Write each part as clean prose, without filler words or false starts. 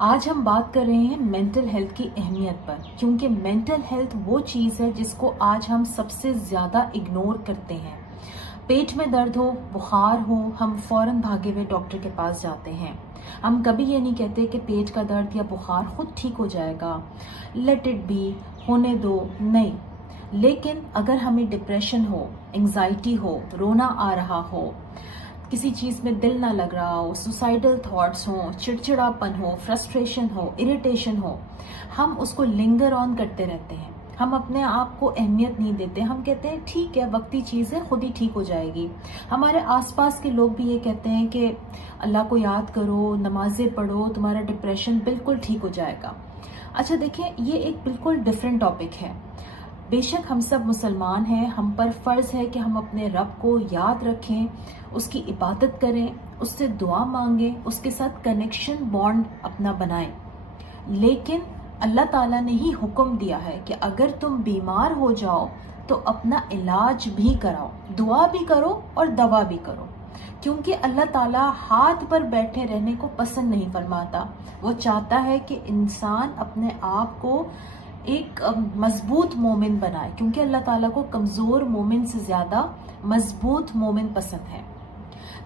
آج ہم بات کر رہے ہیں مینٹل ہیلتھ کی اہمیت پر، کیونکہ مینٹل ہیلتھ وہ چیز ہے جس کو آج ہم سب سے زیادہ اگنور کرتے ہیں۔ پیٹ میں درد ہو، بخار ہو، ہم فوراً بھاگے ہوئے ڈاکٹر کے پاس جاتے ہیں۔ ہم کبھی یہ نہیں کہتے کہ پیٹ کا درد یا بخار خود ٹھیک ہو جائے گا، لیٹ اٹ بی، ہونے دو، نہیں۔ لیکن اگر ہمیں ڈپریشن ہو، انگزائٹی ہو، رونا آ رہا ہو، کسی چیز میں دل نہ لگ رہا ہو، سوسائڈل تھاٹس ہوں، چڑچڑاپن ہو، فرسٹریشن ہو، اریٹیشن ہو، ہم اس کو لنگر آن کرتے رہتے ہیں۔ ہم اپنے آپ کو اہمیت نہیں دیتے، ہم کہتے ہیں ٹھیک ہے، وقتی چیز ہے، خود ہی ٹھیک ہو جائے گی۔ ہمارے آس پاس کے لوگ بھی یہ کہتے ہیں کہ اللہ کو یاد کرو، نمازیں پڑھو، تمہارا ڈپریشن بالکل ٹھیک ہو جائے گا۔ اچھا دیکھیں، یہ ایک بالکل ڈیفرنٹ ٹاپک ہے۔ بے شک ہم سب مسلمان ہیں، ہم پر فرض ہے کہ ہم اپنے رب کو یاد رکھیں، اس کی عبادت کریں، اس سے دعا مانگیں، اس کے ساتھ کنیکشن بانڈ اپنا بنائیں۔ لیکن اللہ تعالیٰ نے ہی حکم دیا ہے کہ اگر تم بیمار ہو جاؤ تو اپنا علاج بھی کراؤ، دعا بھی کرو اور دوا بھی کرو، کیونکہ اللہ تعالیٰ ہاتھ پر بیٹھے رہنے کو پسند نہیں فرماتا۔ وہ چاہتا ہے کہ انسان اپنے آپ کو ایک مضبوط مومن بنائے، کیونکہ اللہ تعالیٰ کو کمزور مومن سے زیادہ مضبوط مومن پسند ہے۔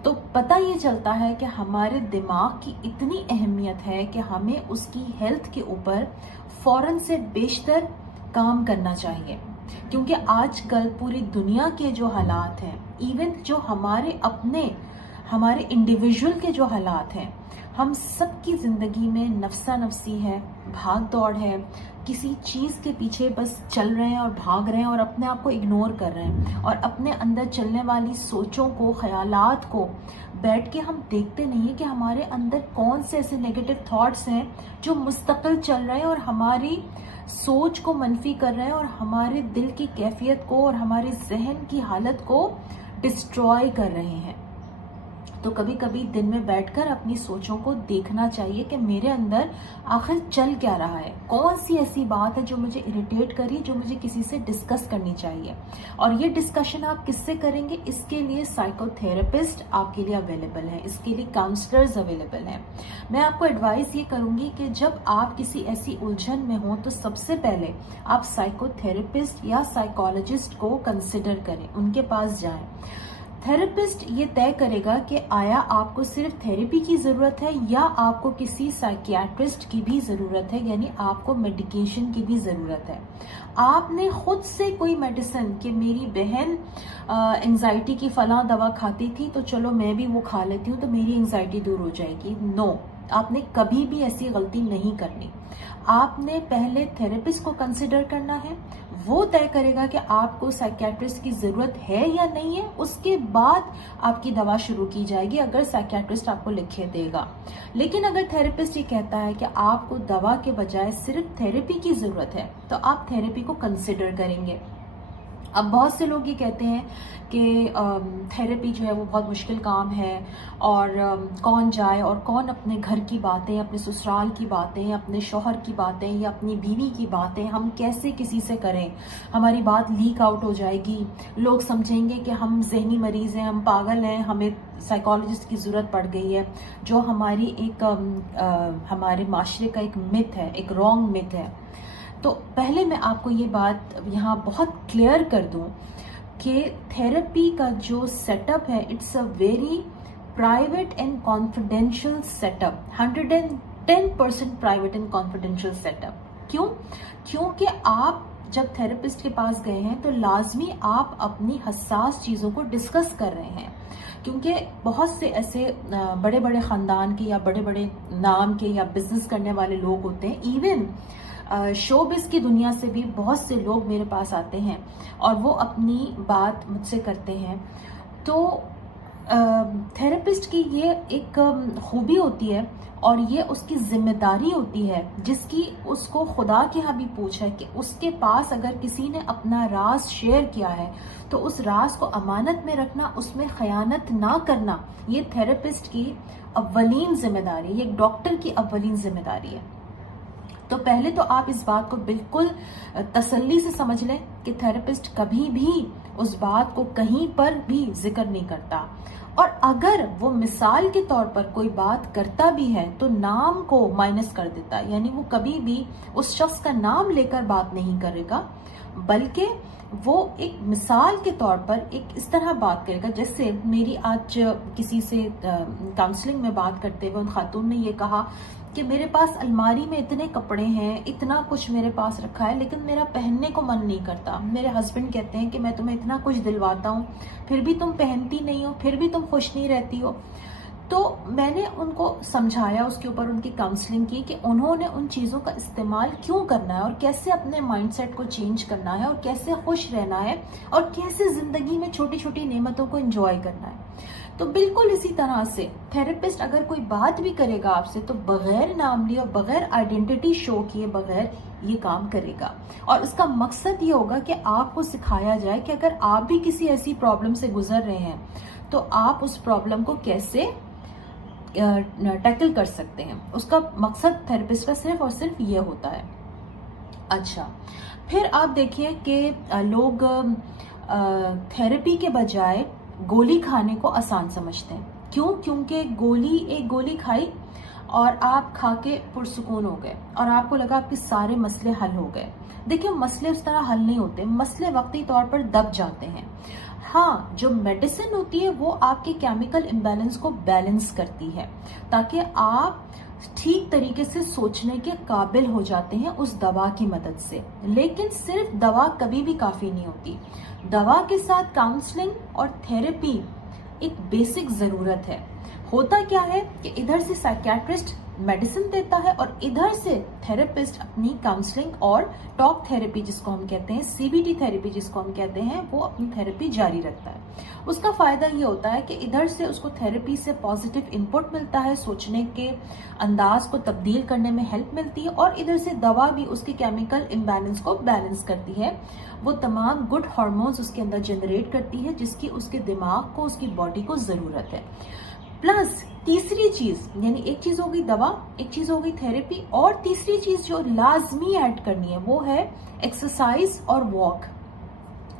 تو پتہ یہ چلتا ہے کہ ہمارے دماغ کی اتنی اہمیت ہے کہ ہمیں اس کی ہیلتھ کے اوپر فوراً سے بیشتر کام کرنا چاہیے، کیونکہ آج کل پوری دنیا کے جو حالات ہیں، ایون جو ہمارے انڈیویجول کے جو حالات ہیں، ہم سب کی زندگی میں نفسا نفسی ہے، بھاگ دوڑ ہے، کسی چیز کے پیچھے بس چل رہے ہیں اور بھاگ رہے ہیں اور اپنے آپ کو اگنور کر رہے ہیں، اور اپنے اندر چلنے والی سوچوں کو، خیالات کو بیٹھ کے ہم دیکھتے نہیں ہیں کہ ہمارے اندر کون سے ایسے نیگیٹو تھاٹس ہیں جو مستقل چل رہے ہیں اور ہماری سوچ کو منفی کر رہے ہیں اور ہمارے دل کی کیفیت کو اور ہمارے ذہن کی حالت کو ڈسٹروائے کر رہے ہیں۔ تو کبھی کبھی دن میں بیٹھ کر اپنی سوچوں کو دیکھنا چاہیے کہ میرے اندر آخر چل کیا رہا ہے، کون سی ایسی بات ہے جو مجھے اریٹیٹ کری، جو مجھے کسی سے ڈسکس کرنی چاہیے۔ اور یہ ڈسکشن آپ کس سے کریں گے؟ اس کے لیے سائیکو تھراپسٹ آپ کے لیے اویلیبل ہیں، اس کے لیے کاؤنسلرز اویلیبل ہیں۔ میں آپ کو ایڈوائز یہ کروں گی کہ جب آپ کسی ایسی الجھن میں ہوں تو سب سے پہلے آپ سائیکو تھراپسٹ یا سائیکالوجسٹ کو کنسیڈر کریں، ان کے پاس جائیں۔ تھراپسٹ یہ طے کرے گا کہ آیا آپ کو صرف تھراپی کی ضرورت ہے یا آپ کو کسی سائیکیاٹرسٹ کی بھی ضرورت ہے، یعنی آپ کو میڈیکیشن کی بھی ضرورت ہے۔ آپ نے خود سے کوئی میڈیسن کہ میری بہن انگزائٹی کی فلاں دوا کھاتی تھی تو چلو میں بھی وہ کھا لیتی ہوں تو میری انگزائٹی دور ہو جائے گی، نو، آپ نے کبھی بھی ایسی غلطی نہیں کرنی۔ آپ نے پہلے تھراپسٹ کو کنسیڈر کرنا ہے، وہ طے کرے گا کہ آپ کو سائیکیاٹرسٹ کی ضرورت ہے یا نہیں ہے، اس کے بعد آپ کی دوا شروع کی جائے گی اگر سائیکیاٹرسٹ آپ کو لکھے دے گا۔ لیکن اگر تھراپسٹ یہ کہتا ہے کہ آپ کو دوا کے بجائے صرف تھراپی کی ضرورت ہے تو آپ تھراپی کو کنسیڈر کریں گے۔ اب بہت سے لوگ یہ کہتے ہیں کہ تھراپی جو ہے وہ بہت مشکل کام ہے، اور کون جائے اور کون اپنے گھر کی باتیں، اپنے سسرال کی باتیں، اپنے شوہر کی باتیں یا اپنی بیوی کی باتیں ہم کیسے کسی سے کریں، ہماری بات لیک آؤٹ ہو جائے گی، لوگ سمجھیں گے کہ ہم ذہنی مریض ہیں، ہم پاگل ہیں، ہمیں سائیکالوجسٹ کی ضرورت پڑ گئی ہے، جو ہماری ایک ہمارے معاشرے کا ایک مت ہے، ایک رانگ مت ہے۔ تو پہلے میں آپ کو یہ بات یہاں بہت کلیئر کر دوں کہ تھراپی کا جو سیٹ اپ ہے، it's a very private and confidential set up, 110% private and confidential set up. کیونکہ آپ جب تھراپسٹ کے پاس گئے ہیں تو لازمی آپ اپنی حساس چیزوں کو ڈسکس کر رہے ہیں، کیونکہ بہت سے ایسے بڑے بڑے خاندان کے یا بڑے بڑے نام کے یا بزنس کرنے والے لوگ ہوتے ہیں، ایون شوبز کی دنیا سے بھی بہت سے لوگ میرے پاس آتے ہیں اور وہ اپنی بات مجھ سے کرتے ہیں۔ تو تھراپسٹ کی یہ ایک خوبی ہوتی ہے اور یہ اس کی ذمہ داری ہوتی ہے، جس کی اس کو خدا کے ہاں بھی پوچھ ہے کہ اس کے پاس اگر کسی نے اپنا راز شیئر کیا ہے تو اس راز کو امانت میں رکھنا، اس میں خیانت نہ کرنا، یہ تھراپسٹ کی اولین ذمہ داری ہے، یہ ایک ڈاکٹر کی اولین ذمہ داری ہے۔ تو پہلے تو آپ اس بات کو بالکل تسلی سے سمجھ لیں کہ تھراپسٹ کبھی بھی اس بات کو کہیں پر بھی ذکر نہیں کرتا، اور اگر وہ مثال کے طور پر کوئی بات کرتا بھی ہے تو نام کو مائنس کر دیتا ہے، یعنی وہ کبھی بھی اس شخص کا نام لے کر بات نہیں کرے گا، بلکہ وہ ایک مثال کے طور پر ایک اس طرح بات کرے گا. جیسے میری آج کسی سے کاؤنسلنگ میں بات کرتے ہوئے ان خاتون نے یہ کہا کہ میرے پاس الماری میں اتنے کپڑے ہیں، اتنا کچھ میرے پاس رکھا ہے، لیکن میرا پہننے کو من نہیں کرتا. میرے ہسبینڈ کہتے ہیں کہ میں تمہیں اتنا کچھ دلواتا ہوں، پھر بھی تم پہنتی نہیں ہو، پھر بھی تم خوش نہیں رہتی ہو. تو میں نے ان کو سمجھایا، اس کے اوپر ان کی کاؤنسلنگ کی کہ انہوں نے ان چیزوں کا استعمال کیوں کرنا ہے اور کیسے اپنے مائنڈ سیٹ کو چینج کرنا ہے اور کیسے خوش رہنا ہے اور کیسے زندگی میں چھوٹی چھوٹی نعمتوں کو انجوائے کرنا ہے. تو بالکل اسی طرح سے تھراپسٹ اگر کوئی بات بھی کرے گا آپ سے تو بغیر نام لیے اور بغیر آئیڈینٹی شو کیے بغیر یہ کام کرے گا، اور اس کا مقصد یہ ہوگا کہ آپ کو سکھایا جائے کہ اگر آپ بھی کسی ایسی پرابلم سے گزر رہے ہیں تو آپ اس پرابلم کو کیسے ٹیکل کر سکتے ہیں. اس کا مقصد تھراپسٹ کا صرف اور صرف یہ ہوتا ہے. اچھا، پھر آپ دیکھیے کہ لوگ تھراپی کے بجائے گولی کھانے کو آسان سمجھتے ہیں. کیوں؟ کیونکہ ایک گولی کھائی اور آپ کھا کے پرسکون ہو گئے اور آپ کو لگا آپ کے سارے مسئلے حل ہو گئے. دیکھیں، مسئلے اس طرح حل نہیں ہوتے، مسئلے وقتی طور پر دب جاتے ہیں. ہاں، جو میڈیسن ہوتی ہے وہ آپ کے کیمیکل امبیلنس کو بیلنس کرتی ہے تاکہ آپ ٹھیک طریقے سے سوچنے کے قابل ہو جاتے ہیں اس دوا کی مدد سے. لیکن صرف دوا کبھی بھی کافی نہیں ہوتی. دوا کے ساتھ کاؤنسلنگ اور تھراپی ایک بیسک ضرورت ہے. ہوتا کیا ہے کہ ادھر سے سائیکیٹرسٹ میڈیسن دیتا ہے اور ادھر سے تھراپسٹ اپنی کاؤنسلنگ اور ٹاک تھراپی جس کو ہم کہتے ہیں، CBT تھراپی جس کو ہم کہتے ہیں، وہ اپنی تھراپی جاری رکھتا ہے. اس کا فائدہ یہ ہوتا ہے کہ ادھر سے اس کو تھراپی سے پازیٹیو انپٹ ملتا ہے، سوچنے کے انداز کو تبدیل کرنے میں ہیلپ ملتی ہے، اور ادھر سے دوا بھی اس کے کیمیکل امبیلنس کو بیلنس کرتی ہے. وہ تمام گڈ ہارمونز اس کے اندر جنریٹ کرتی ہے جس کی اس کے دماغ کو، اس کی باڈی کو ضرورت ہے. پلس تیسری چیز، یعنی ایک چیز ہو گئی دوا، ایک چیز ہو گئی تھراپی، اور تیسری چیز جو لازمی ایڈ کرنی ہے وہ ہے ایکسرسائز اور واک.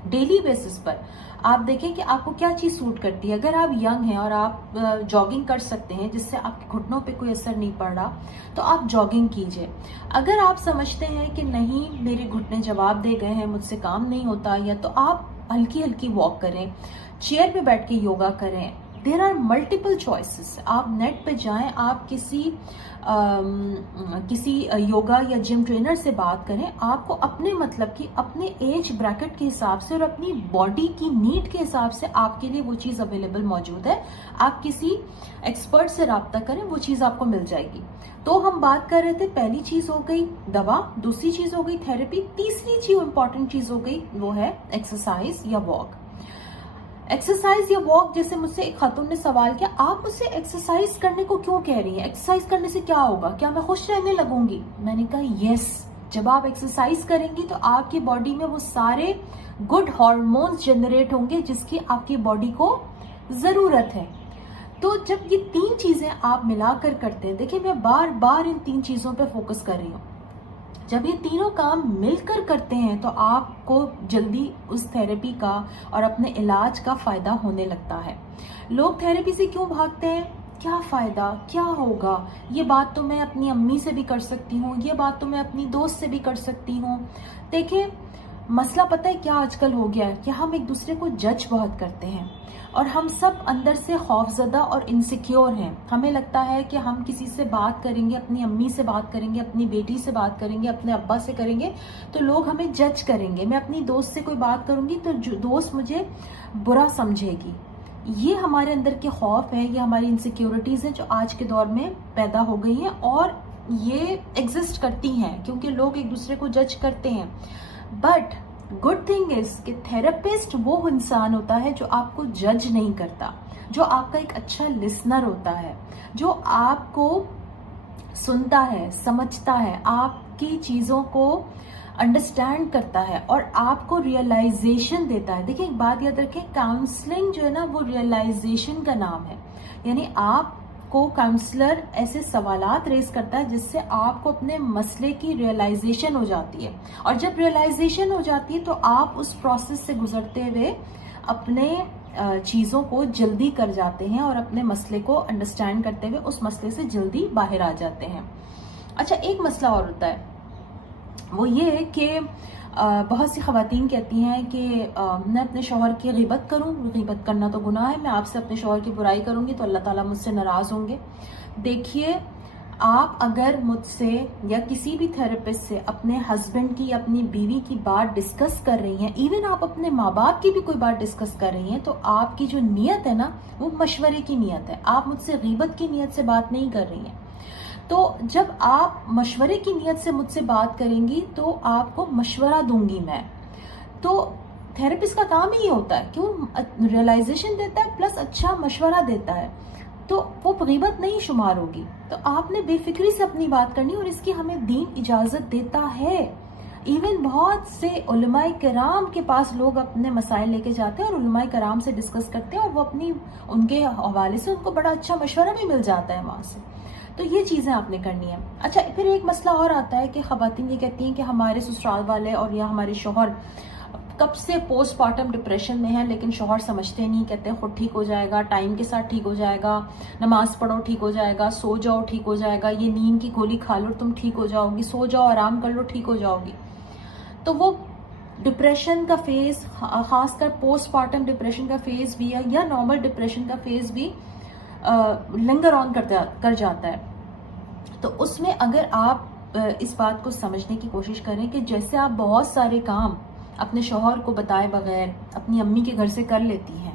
ڈیلی بیسس پر آپ دیکھیں کہ آپ کو کیا چیز سوٹ کرتی ہے. اگر آپ ینگ ہیں اور آپ جاگنگ کر سکتے ہیں جس سے آپ کے گھٹنوں پہ کوئی اثر نہیں پڑ رہا تو آپ جاگنگ کیجئے. اگر آپ سمجھتے ہیں کہ نہیں میرے گھٹنے جواب دے گئے ہیں، مجھ سے کام نہیں ہوتا، یا تو آپ ہلکی ہلکی واک کریں، چیئر پہ بیٹھ کے یوگا کریں. There are multiple choices. آپ نیٹ پہ جائیں، آپ کسی یوگا یا جم ٹرینر سے بات کریں، آپ کو اپنے مطلب کی، اپنے ایج بریکٹ کے حساب سے اور اپنی باڈی کی نیڈ کے حساب سے آپ کے لیے وہ چیز اویلیبل موجود ہے. آپ کسی ایکسپرٹ سے رابطہ کریں، وہ چیز آپ کو مل جائے گی. تو ہم بات کر رہے تھے، پہلی چیز ہو گئی دوا، دوسری چیز ہو گئی تھراپی، تیسری چیز امپورٹنٹ چیز ہو گئی وہ ہے ایکسرسائز یا واک. ایکسرسائز یا واک، جیسے مجھ سے ایک خاتون نے سوال کیا، آپ مجھ سے ایکسرسائز کرنے کو کیوں کہہ رہی ہیں؟ ایکسرسائز کرنے سے کیا ہوگا؟ کیا میں خوش رہنے لگوں گی؟ میں نے کہا یس، جب آپ ایکسرسائز کریں گی تو آپ کی باڈی میں وہ سارے گڈ ہارمونز جنریٹ ہوں گے جس کی آپ کی باڈی کو ضرورت ہے. تو جب یہ تین چیزیں آپ ملا کر کرتے ہیں، دیکھیں میں بار بار ان تین چیزوں پہ فوکس کر رہی ہوں، جب یہ تینوں کام مل کر کرتے ہیں تو آپ کو جلدی اس تھراپی کا اور اپنے علاج کا فائدہ ہونے لگتا ہے. لوگ تھراپی سے کیوں بھاگتے ہیں؟ کیا فائدہ، کیا ہوگا، یہ بات تو میں اپنی امی سے بھی کر سکتی ہوں، یہ بات تو میں اپنی دوست سے بھی کر سکتی ہوں. دیکھیں مسئلہ پتہ ہے کیا آج کل ہو گیا ہے کہ ہم ایک دوسرے کو جج بہت کرتے ہیں اور ہم سب اندر سے خوفزدہ اور انسیکیور ہیں. ہمیں لگتا ہے کہ ہم کسی سے بات کریں گے، اپنی امی سے بات کریں گے، اپنی بیٹی سے بات کریں گے، اپنے ابا سے کریں گے تو لوگ ہمیں جج کریں گے. میں اپنی دوست سے کوئی بات کروں گی تو دوست مجھے برا سمجھے گی. یہ ہمارے اندر کے خوف ہیں، یہ ہماری انسیکیورٹیز ہیں جو آج کے دور میں پیدا ہو گئی ہیں اور یہ ایگزسٹ کرتی ہیں کیونکہ لوگ ایک دوسرے کو جج کرتے ہیں. بٹ گڈ تھنگ از کہ تھراپسٹ وہ انسان ہوتا ہے جو آپ کو جج نہیں کرتا، جو آپ کا ایک اچھا لسنر ہوتا ہے، جو آپ کو سنتا ہے، سمجھتا ہے، آپ کی چیزوں کو انڈرسٹینڈ کرتا ہے اور آپ کو ریئلائزیشن دیتا ہے. دیکھیں ایک بات یاد رکھیں، کاؤنسلنگ جو ہے نا وہ ریئلائزیشن کا نام ہے. یعنی آپ کو کاؤنسلر ایسے سوالات ریز کرتا ہے جس سے آپ کو اپنے مسئلے کی ریئلائزیشن ہو جاتی ہے، اور جب ریئلائزیشن ہو جاتی ہے تو آپ اس پروسیس سے گزرتے ہوئے اپنے چیزوں کو جلدی کر جاتے ہیں اور اپنے مسئلے کو انڈرسٹینڈ کرتے ہوئے اس مسئلے سے جلدی باہر آ جاتے ہیں. اچھا ایک مسئلہ اور ہوتا ہے, وہ یہ ہے کہ بہت سی خواتین کہتی ہیں کہ میں اپنے شوہر کی غیبت کروں, غیبت کرنا تو گناہ ہے, میں آپ سے اپنے شوہر کی برائی کروں گی تو اللہ تعالیٰ مجھ سے ناراض ہوں گے. دیکھیے آپ اگر مجھ سے یا کسی بھی تھراپسٹ سے اپنے ہسبینڈ کی, اپنی بیوی کی بات ڈسکس کر رہی ہیں, ایون آپ اپنے ماں باپ کی بھی کوئی بات ڈسکس کر رہی ہیں, تو آپ کی جو نیت ہے نا وہ مشورے کی نیت ہے, آپ مجھ سے غیبت کی نیت سے بات نہیں کر رہی ہیں. تو جب آپ مشورے کی نیت سے مجھ سے بات کریں گی تو آپ کو مشورہ دوں گی میں. تو تھراپسٹ کا کام ہی ہوتا ہے کہ وہ ریئلائزیشن دیتا ہے پلس اچھا مشورہ دیتا ہے, تو وہ غیبت نہیں شمار ہوگی. تو آپ نے بے فکری سے اپنی بات کرنی, اور اس کی ہمیں دین اجازت دیتا ہے. ایون بہت سے علماء کرام کے پاس لوگ اپنے مسائل لے کے جاتے ہیں اور علماء کرام سے ڈسکس کرتے ہیں, اور وہ ان کے حوالے سے ان کو بڑا اچھا مشورہ بھی مل جاتا ہے وہاں سے. تو یہ چیزیں آپ نے کرنی ہے. اچھا پھر ایک مسئلہ اور آتا ہے کہ خواتین یہ کہتی ہیں کہ ہمارے سسرال والے اور یا ہمارے شوہر کب سے پوسٹ پارٹم ڈپریشن میں ہیں, لیکن شوہر سمجھتے نہیں, کہتے ہیں خود ٹھیک ہو جائے گا, ٹائم کے ساتھ ٹھیک ہو جائے گا, نماز پڑھو ٹھیک ہو جائے گا, سو جاؤ ٹھیک ہو جائے گا, یہ نیند کی گولی کھا لو تم ٹھیک ہو جاؤ گی, سو جاؤ آرام کر لو ٹھیک ہو جاؤ گی. تو وہ ڈپریشن کا فیز, خاص کر پوسٹ پارٹم ڈپریشن کا فیز بھی ہے یا نارمل ڈپریشن کا فیز بھی لنگر آن کر جاتا ہے. تو اس میں اگر آپ اس بات کو سمجھنے کی کوشش کریں کہ جیسے آپ بہت سارے کام اپنے شوہر کو بتائے بغیر اپنی امی کے گھر سے کر لیتی ہیں,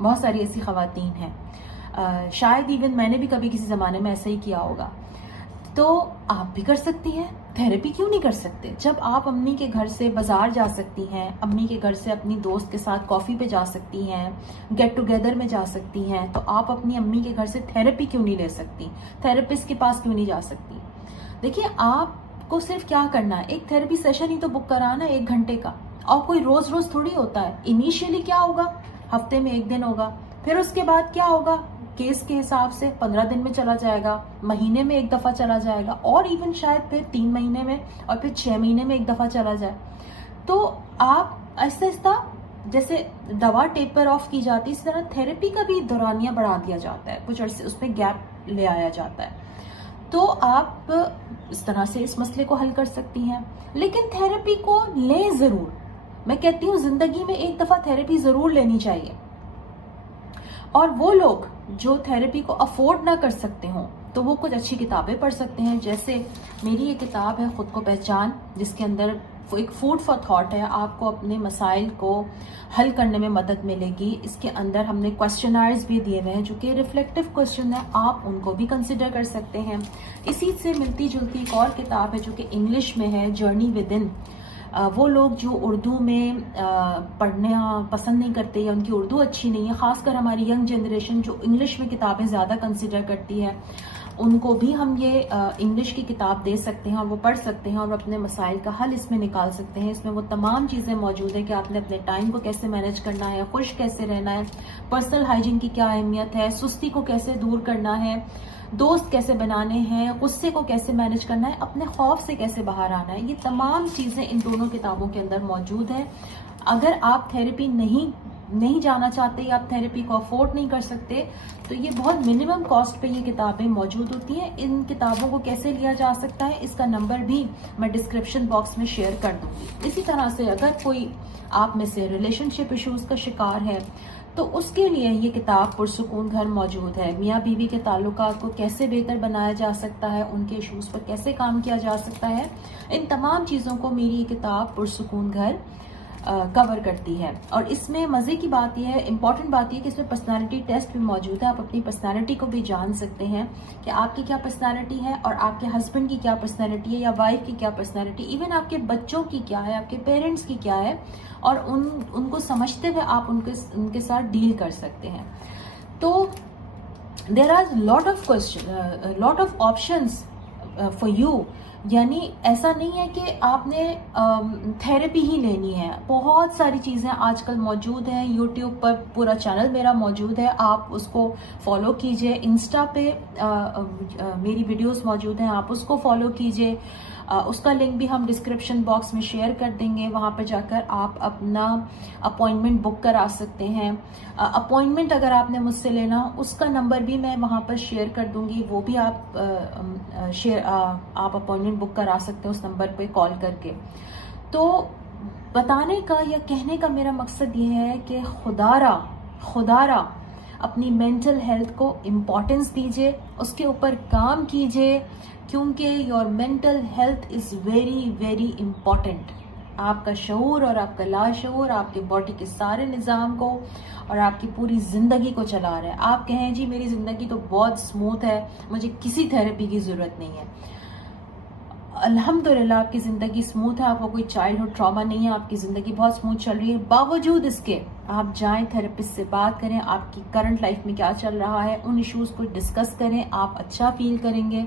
بہت ساری ایسی خواتین ہیں, شاید ایون میں نے بھی کبھی کسی زمانے میں ایسا ہی کیا ہوگا, تو آپ بھی کر سکتی ہیں. تھیراپی کیوں نہیں کر سکتے؟ جب آپ امی کے گھر سے بازار جا سکتی ہیں, امی کے گھر سے اپنی دوست کے ساتھ کافی پہ جا سکتی ہیں, گیٹ ٹوگیدر میں جا سکتی ہیں, تو آپ اپنی امی کے گھر سے تھیراپی کیوں نہیں لے سکتی, تھراپسٹ کے پاس کیوں نہیں جا سکتی؟ دیکھیے آپ کو صرف کیا کرنا ہے, ایک تھیراپی سیشن ہی تو بک کرانا ہے 1 گھنٹے کا, اور کوئی روز روز تھوڑی ہوتا ہے. انیشیلی کیا ہوگا, ہفتے میں 1 دن ہوگا, پھر اس کے بعد کیا ہوگا, کیس کے حساب سے 15 دن میں چلا جائے گا, مہینے میں 1 دفعہ چلا جائے گا, اور ایون شاید پھر 3 مہینے میں, اور پھر 6 مہینے میں 1 دفعہ چلا جائے. تو آپ آہستہ آہستہ جیسے دوا ٹیپر آف کی جاتی ہے, اس طرح تھیراپی کا بھی دورانیہ بڑھا دیا جاتا ہے, کچھ عرصے اس میں گیپ لے آیا جاتا ہے. تو آپ اس طرح سے اس مسئلے کو حل کر سکتی ہیں. لیکن تھیراپی کو لیں ضرور, میں کہتی ہوں زندگی میں 1 دفعہ تھیراپی ضرور لینی چاہیے. اور وہ لوگ جو تھیراپی کو افورڈ نہ کر سکتے ہوں تو وہ کچھ اچھی کتابیں پڑھ سکتے ہیں, جیسے میری یہ کتاب ہے خود کو پہچان, جس کے اندر ایک فوڈ فار تھاٹ ہے, آپ کو اپنے مسائل کو حل کرنے میں مدد ملے گی. اس کے اندر ہم نے کوسچنائرز بھی دیے ہوئے ہیں جو کہ ریفلیکٹیو کوسچن ہے, آپ ان کو بھی کنسیڈر کر سکتے ہیں. اسی سے ملتی جلتی ایک اور کتاب ہے جو کہ انگلش میں ہے, جرنی ود ان. وہ لوگ جو اردو میں پڑھنا پسند نہیں کرتے یا ان کی اردو اچھی نہیں ہے, خاص کر ہماری ینگ جنریشن جو انگلش میں کتابیں زیادہ کنسیڈر کرتی ہے, ان کو بھی ہم یہ انگلش کی کتاب دے سکتے ہیں اور وہ پڑھ سکتے ہیں اور اپنے مسائل کا حل اس میں نکال سکتے ہیں. اس میں وہ تمام چیزیں موجود ہیں کہ آپ نے اپنے ٹائم کو کیسے مینیج کرنا ہے, خوش کیسے رہنا ہے, پرسنل ہائیجین کی کیا اہمیت ہے, سستی کو کیسے دور کرنا ہے, دوست کیسے بنانے ہیں, غصے کو کیسے مینیج کرنا ہے, اپنے خوف سے کیسے باہر آنا ہے. یہ تمام چیزیں ان دونوں کتابوں کے اندر موجود ہیں. اگر آپ تھیراپی نہیں جانا چاہتے یا آپ تھیراپی کو افورڈ نہیں کر سکتے تو یہ بہت منیمم کاسٹ پہ یہ کتابیں موجود ہوتی ہیں. ان کتابوں کو کیسے لیا جا سکتا ہے اس کا نمبر بھی میں ڈسکرپشن باکس میں شیئر کر دوں گی. اسی طرح سے اگر کوئی آپ میں سے ریلیشن شپ ایشوز کا شکار ہے تو اس کے لیے یہ کتاب پرسکون گھر موجود ہے. میاں بیوی کے تعلقات کو کیسے بہتر بنایا جا سکتا ہے, ان کے ایشوز پر کیسے کام کیا جا سکتا ہے, ان تمام چیزوں کو میری یہ کتاب پرسکون گھر کور کرتی ہے. اور اس میں مزے کی بات یہ ہے, امپورٹنٹ بات یہ کہ اس میں پرسنالٹی ٹیسٹ بھی موجود ہے. آپ اپنی پرسنالٹی کو بھی جان سکتے ہیں کہ آپ کی کیا پرسنالٹی ہے اور آپ کے ہسبینڈ کی کیا پرسنالٹی ہے یا وائف کی کیا پرسنالٹی, ایون آپ کے بچوں کی کیا ہے, آپ کے پیرنٹس کی کیا ہے, اور ان کو سمجھتے ہوئے آپ ان کے ساتھ ڈیل کر سکتے ہیں. تو there are lot of options for you. یعنی ایسا نہیں ہے کہ آپ نے تھیراپی ہی لینی ہے, بہت ساری چیزیں آج کل موجود ہیں. یوٹیوب پر پورا چینل میرا موجود ہے, آپ اس کو فالو کیجئے. انسٹا پہ میری ویڈیوز موجود ہیں, آپ اس کو فالو کیجئے. اس کا لنک بھی ہم ڈسکرپشن باکس میں شیئر کر دیں گے. وہاں پہ جا کر آپ اپنا اپوائنٹمنٹ بک کرا سکتے ہیں. اپوائنٹمنٹ اگر آپ نے مجھ سے لینا اس کا نمبر بھی میں وہاں پر شیئر کر دوں گی, وہ بھی آپ اپوائنٹمنٹ بک کرا سکتے ہیں اس نمبر پہ کال کر کے. تو بتانے کا یا کہنے کا میرا مقصد یہ ہے کہ خدا را اپنی مینٹل ہیلتھ کو امپورٹنس دیجیے, اس کے اوپر کام کیجیے, کیونکہ your mental health is very very important. آپ کا شعور اور آپ کا لاشعور آپ کے باڈی کے سارے نظام کو اور آپ کی پوری زندگی کو چلا رہا ہے. آپ کہیں جی میری زندگی تو بہت سموتھ ہے, مجھے کسی تھراپی کی ضرورت نہیں ہے. الحمدللہ آپ کی زندگی سموتھ ہے, آپ کو کوئی چائلڈہڈ ٹراما نہیں ہے, آپ کی زندگی بہت سموتھ چل رہی ہے. باوجود اس کے آپ جائیں تھراپسٹ سے بات کریں, آپ کی کرنٹ لائف میں کیا چل رہا ہے, ان ایشوز کو ڈسکس کریں, آپ اچھا فیل کریں گے.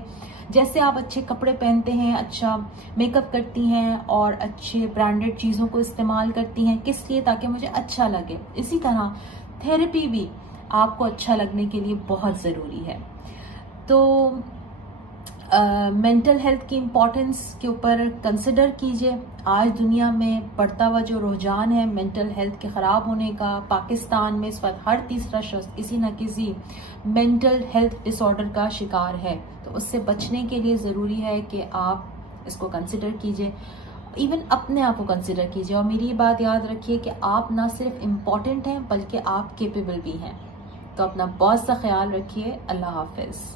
جیسے آپ اچھے کپڑے پہنتے ہیں, اچھا میک اپ کرتی ہیں اور اچھے برانڈڈ چیزوں کو استعمال کرتی ہیں, کس لیے؟ تاکہ مجھے اچھا لگے. اسی طرح تھراپی بھی آپ کو اچھا لگنے کے لیے بہت ضروری ہے. تو مینٹل ہیلتھ کی امپورٹنس کے اوپر کنسیڈر کیجئے. آج دنیا میں بڑھتا ہوا جو رجحان ہے مینٹل ہیلتھ کے خراب ہونے کا, پاکستان میں اس وقت ہر تیسرا شخص کسی نہ کسی مینٹل ہیلتھ ڈس آرڈر کا شکار ہے. تو اس سے بچنے کے لیے ضروری ہے کہ آپ اس کو کنسیڈر کیجئے, ایون اپنے آپ کو کنسیڈر کیجئے. اور میری یہ بات یاد رکھیے کہ آپ نہ صرف امپورٹنٹ ہیں بلکہ آپ کیپیبل بھی ہیں. تو اپنا بہت سا خیال رکھیے. اللہ حافظ.